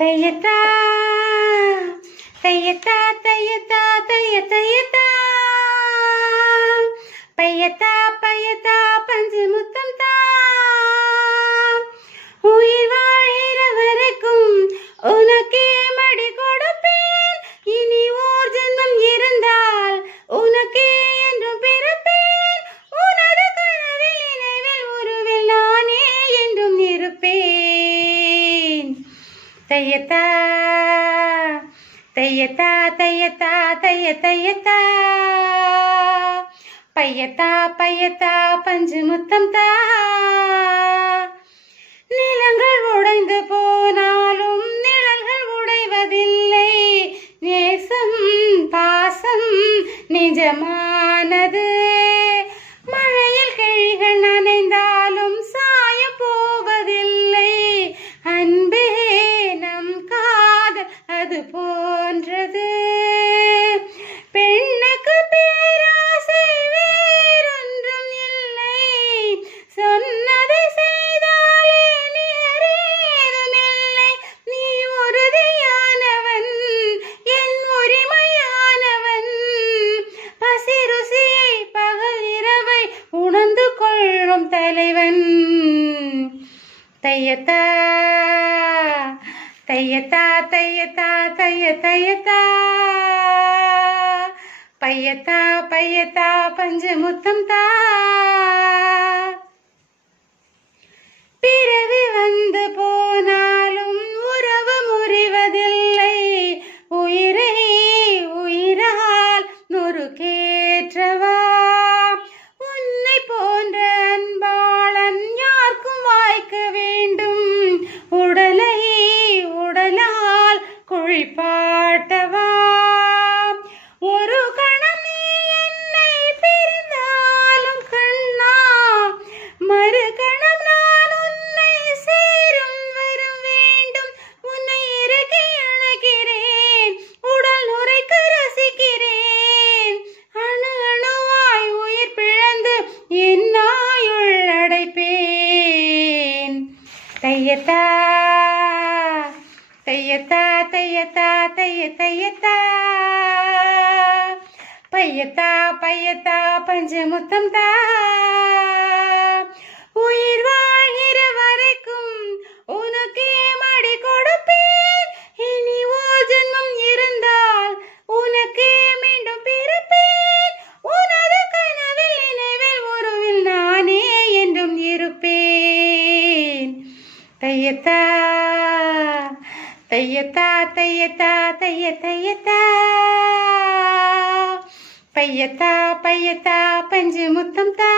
தையத்தா தையத்தா தையத்தா தைய தையத்தா பையத்தா பையத்தா பஞ்சு முத்தம் தா உயிர் வாழ்கிற வரைக்கும் உனக்கே மடி கொடுப்பேன். இனி ஓர் ஜென்மம் இருந்தால் உனக்கே என்றும் பிறப்பேன். உனது கனவில் நினைவில் உருவில் நானே என்றும் இருப்பேன். தையத்தா தையத்தா தையத்தா தைய தையத்தா பையத்தா பையத்தா பஞ்சு முத்தம் தா. நிலங்கள் உடைந்து போனாலும் நிழல்கள் உடைவதில்லை. நேசம் பாசம் நிஜமானது. மழையில் கிழிகள் நனைந்தாலும் சாய போவதில்லை. அன்பே நம் காதல் அது போன்றது. பெண்ணுக்கு பேராசை வேறொன்றும் இல்லை. சொன்னதை செய்தாலே நேரேதும் இல்லை. நீ உறுதியானவன், என் உரிமையானவன். பசி ருசியை பகல் இரவை உணர்ந்து கொள்ளும் தலைவன். தையத்தா தையத்தா தையத்தா தைய தையத்தா பையத்தா பையத்தா பஞ்சு முத்தம் தா. பிறவி வந்து போனாலும் உறவு முறிவதில்லை. உயிரை உயிரால் நொறுக்கேற்றவா. உன்னை போன்ற அன்பாளன் யாருக்கும் வாய்க்க வேண்டும். உடலை உடலால் குழிப்பாட்டவா. ஒரு கணம் நீ என்னை பிரிந்தாலும் கண்ணா, மறு கணம் நான் உன்னை சேரும் வரும் வேண்டும். உன்னை இறக்கி அணைக்கிறேன், உடல் நுரைக்க ரசிக்கிறேன். அணு அணுவாய் உயிர் பிழந்து என் ஆயுள் அடைப்பேன். தையத்தா தையத்தா தையத்தா தைய தையத்தா பையத்தா பையத்தா பஞ்சு முத்தம் தா. உயிர் வாழ்கிற வரைக்கும் உனக்கே மடி கொடுப்பேன். இனி ஓர் ஜென்மம் இருந்தால் உனக்கே மீண்டும் பிறப்பேன். உனது கனவில் நினைவில் உருவில் நானே என்றும் இருப்பேன். தையத்தா தையத்தா தையத்தா தைய தையத்தா பையத்தா பையத்தா பஞ்சு முத்தம் தா.